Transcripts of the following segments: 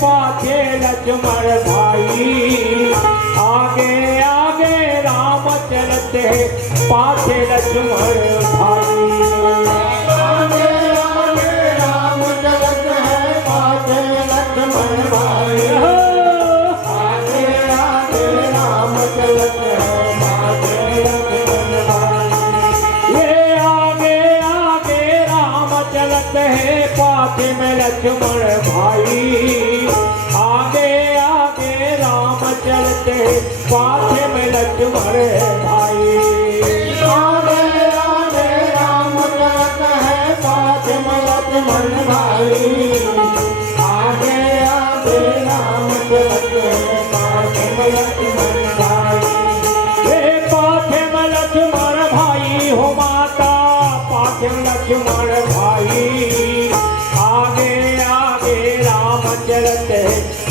पाछे लक्ष्मण भाई आगे आगे राम चलत है पाछे लक्ष्मण भाई आगे आगे राम चलत है पाछे लक्ष्मण भाई ये आगे आगे राम चलत है पाछे में लक्ष्मण भाई आगे आगे राम चलते पाछे में लक्ष्मण भाई लक्ष्मण भाई आगे आगे राम चलत है पाछे में लक्ष्मण भाई हे पाछे में लक्ष्मण भाई हो माता पाछे में लक्ष्मण भाई आगे आगे राम चलते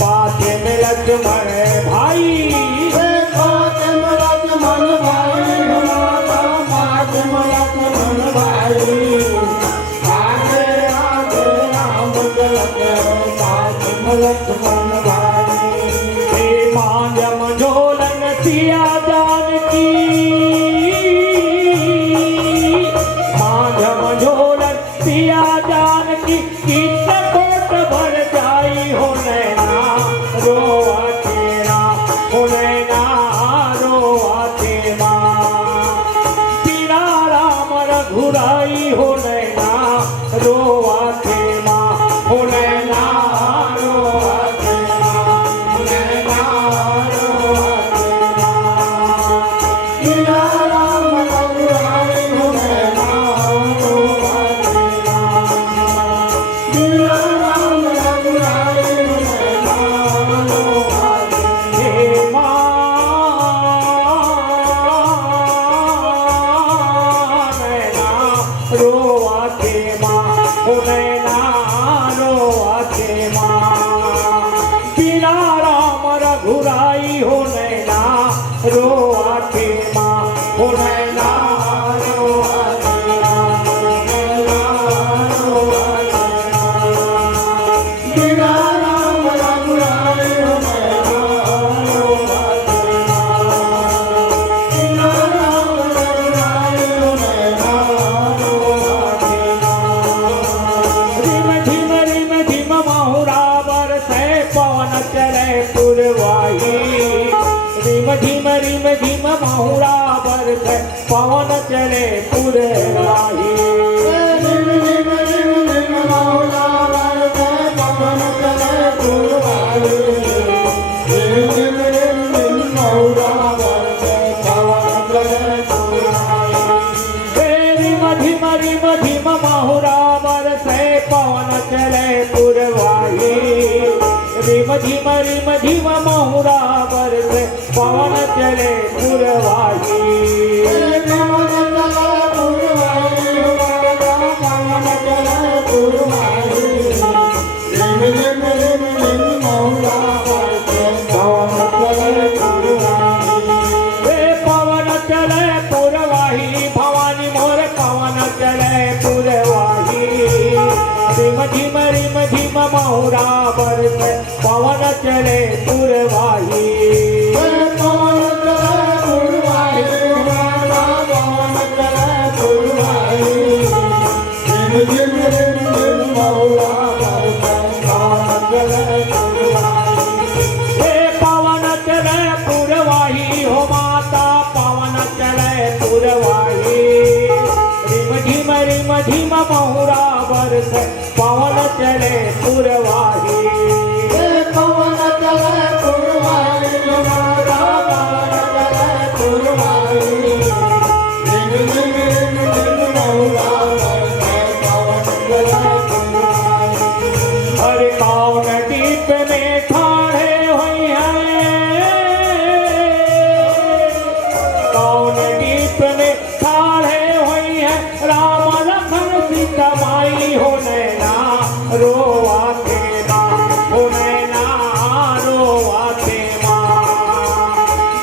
पाछे में लक्ष्मण भाई पाछे में लक्ष्मण भाई हो माता पाछे में लक्ष्मण भाई लक्ष्मण भाई हे मांझम झोलन सिया जानकी मांझम झोलन सिया जानकी कितने कोट भर जाई हो नैना रोआ तेरा हो नैना रोआ तेरा बिना राम रघुराई हो नैना रोआ तेरा हो नैना पवन चले पुरवाही रिम झिम माहुरा बरसे पवन चले पुरवाही रिम माहुरा बरसे पवन चले पुरवाही रिम झिम माहुरा बरसे पवन चले पुरवाही पवन चले पुरवाही भवानी मोर पवन चले पुरवाही रिम झिम माहुरा बरसे पवन चले पुरवाही पवन चले पुरवाही हो माता पवन चले पुरवाही रिम झिम माहुरा बरसे पवन चले पुरवाही हरे पावन दीप में ठाड़े हुई हैं पावन दीप में ठाड़े हुई हैं राम लखन सीता माई हो नैना रोवाते माँ हो नैना रोवाते माँ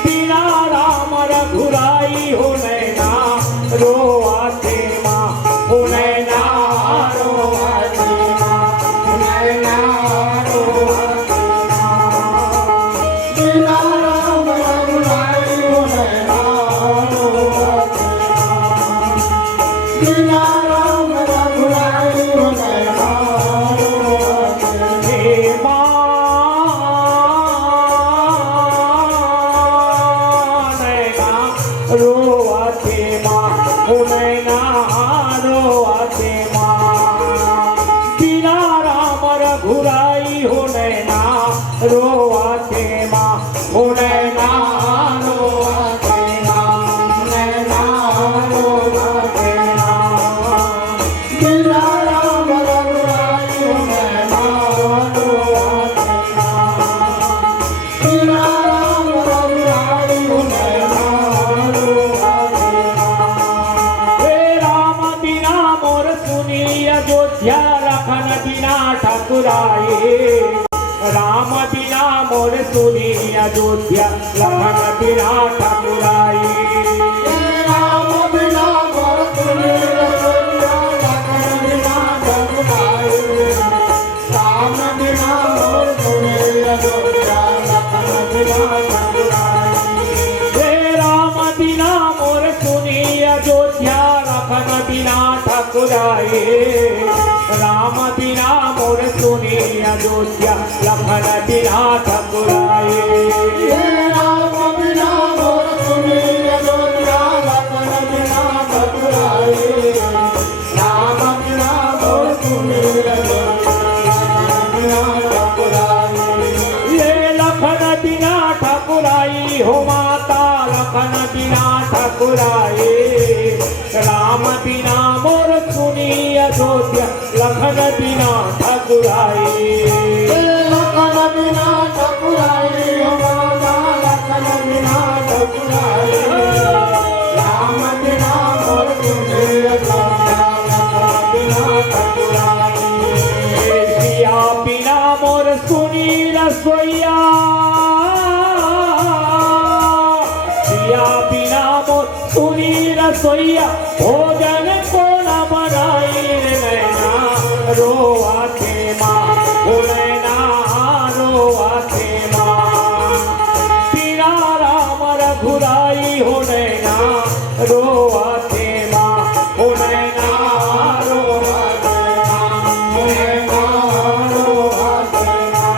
बिना राम रघुराई हो नैना रोवाते माँ हो नैना रोवाते माँ नैना रोवाते माँ बिना राम रघुराई हो नैना रोवाते बिना राम रघुराई हो नैना रोवाते हे माँ नैना रोवाते माँ हो नैना रोवाते माँ बिना राम रघुराई हो नैना रोवाते माँ हो नैना रोवाते माँ नैना रोवाते माँ बिना राम रघुराई हो नैना रोवाते बिना राम रघुराई हो नैना रोवाते हे राम बिना मोर सुनी अयोध्या लखन बिना ठाकुराई राम बिना मोर सुनी अयोध्या लखन बिना ठाकुराई राम बिना मोर सुनी अयोध्या लखन बिना ठाकुराई राम बिना मोर सुनी अयोध्या लखन बिना ठाकुराई हे राम बिना मोर सुनी अयोध्या लखन बिना ठाकुराई राम बिना मोर सुनी अयोध्या लखन बिना ठाकुराई राम बिना मोर सुनी अयोध्या लखन बिना ठाकुराई राम बिना मोर सुनी अयोध्या लखन बिना ठाकुराई ये लखन बिना ठाकुराई हो माता लखन बिना ठाकुराई राम बिना मोर सुनी अयोध्या लखन बिना ठाकुराई लखन बिना ठाकुराई हो माता लखन बिना ठाकुराई राम बिना मोर सुनी अयोध्या लखन बिना ठाकुराई सिया बिना मोर सुनी रसोईया सिया बिना मोर सुनी रसोईया भोजन को न बनाई रे नैना रोवाते माँ हो नैना रोवाते माँ बिना राम रघुराई हो नैना रोवाते माँ हो नैना रोवाते माँ हो नैना रोवाते माँ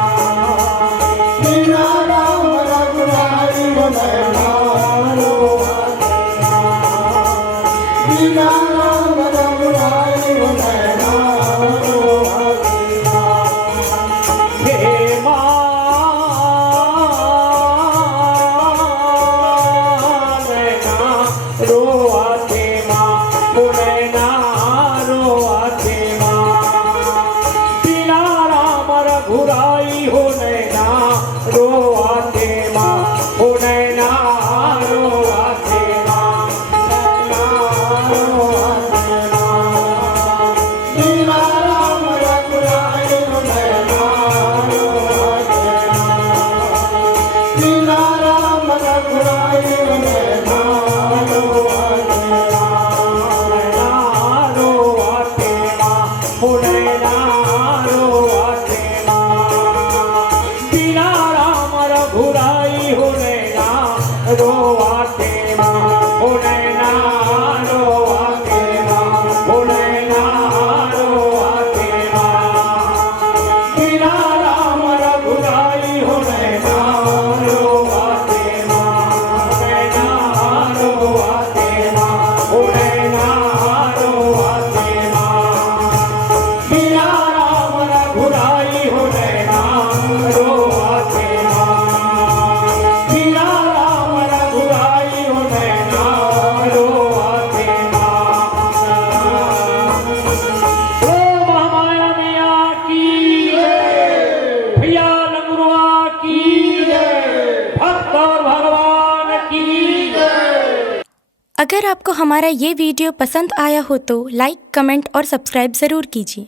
अगर आपको हमारा ये वीडियो पसंद आया हो तो लाइक, कमेंट और सब्सक्राइब ज़रूर कीजिए।